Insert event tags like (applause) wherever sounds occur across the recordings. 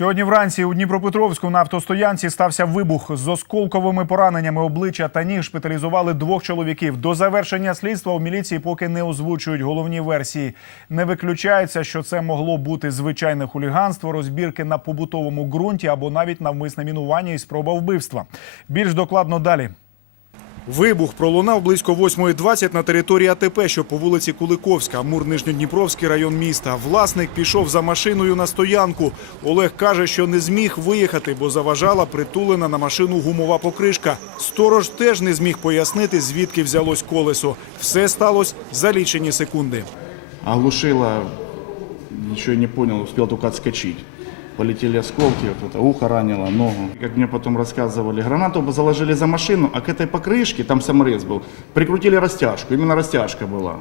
Сьогодні вранці у Дніпропетровську на автостоянці стався вибух з осколковими пораненнями обличчя та ніг. Шпиталізували двох чоловіків. До завершення слідства у міліції поки не озвучують головні версії. Не виключається, що це могло бути звичайне хуліганство, розбірки на побутовому ґрунті або навіть навмисне мінування і спроба вбивства. Більш докладно далі. Вибух пролунав близько 8.20 на території АТП, що по вулиці Куликовська, Амур Нижньодніпровський район міста. Власник пішов за машиною на стоянку. Олег каже, що не зміг виїхати, бо заважала притулена на машину гумова покришка. Сторож теж не зміг пояснити, звідки взялось колесо. Все сталося за лічені секунди. Оглушила, еще не понял, успел только отскочить Полетели осколки, вот это ухо ранило, ногу. Как мне потом рассказывали, гранату бы заложили за машину, а к этой покрышке, там саморез был, прикрутили растяжку, именно растяжка была.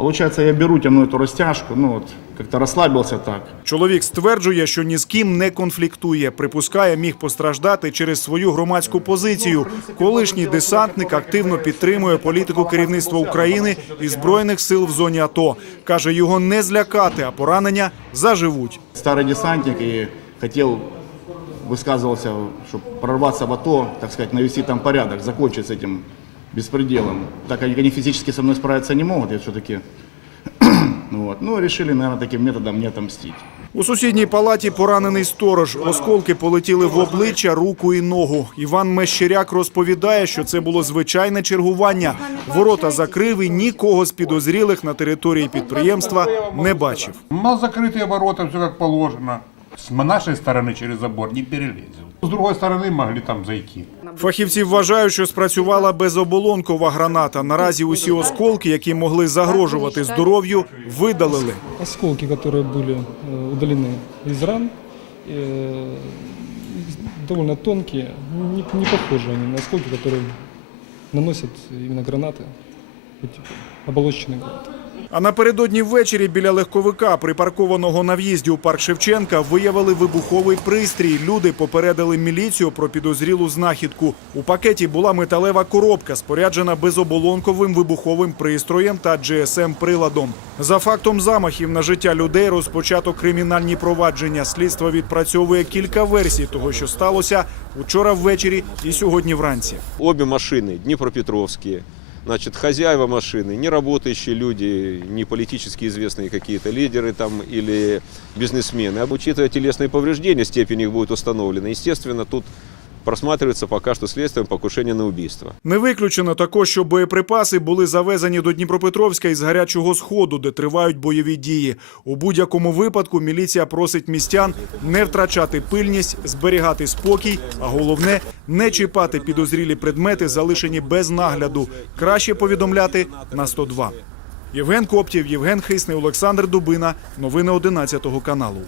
Получается, я беру, тяну эту растяжку, ну вот, как-то расслабился так. Чоловік стверджує, що ні з ким не конфліктує. Припускає, міг постраждати через свою громадську позицію. Колишній десантник активно підтримує політику керівництва України і збройних сил в зоні АТО. каже, його не злякати, а поранення заживуть. Старый десантник и хотел, высказывался, чтобы прорваться в АТО, так сказать, навести там порядок, закончить с этим беспределом. Так как они физически со мной справиться не могут, я все-таки... (clears throat) вот. Ну, решили, наверное, таким методом мне отомстить. У сусідній палаті поранений сторож. Осколки полетіли в обличчя, руку і ногу. Іван Мещеряк розповідає, що це було звичайне чергування. Ворота закрив і нікого з підозрілих на території підприємства не бачив. У нас закрытые ворота, все как положено. С нашей стороны через забор не перелезем. С другой стороны могли там зайти. Фахівці вважають, що спрацювала безоболонкова граната. Наразі усі осколки, які могли загрожувати здоров'ю, видалили. осколки, которые были э, удалены из ран, э, довольно тонкие, не, не похожи они на осколки, которые наносят именно гранаты, вот типа оболочечные гранаты. А напередодні ввечері біля легковика, припаркованого на в'їзді у парк Шевченка, виявили вибуховий пристрій. Люди попередили міліцію про підозрілу знахідку. У пакеті була металева коробка, споряджена безоболонковим вибуховим пристроєм та GSM-приладом. За фактом замахів на життя людей розпочато кримінальні провадження. Слідство відпрацьовує кілька версій того, що сталося учора ввечері і сьогодні вранці. Обе машины Днепропетровские. Значит, хозяева машины, не работающие люди, не политически известные какие-то лидеры там или бизнесмены. А учитывая телесные повреждения, степень их будет установлена. Естественно, тут просматривается пока что следствием покушение на убийство. Не виключено також, що боєприпаси були завезені до Дніпропетровська із гарячого сходу, де тривають бойові дії. У будь-якому випадку міліція просить містян не втрачати пильність, зберігати спокій, а головне не чіпати підозрілі предмети, залишені без нагляду. Краще повідомляти на 102. Євген Коптів, Євген Хисний, Олександр Дубина. Новини 11 каналу.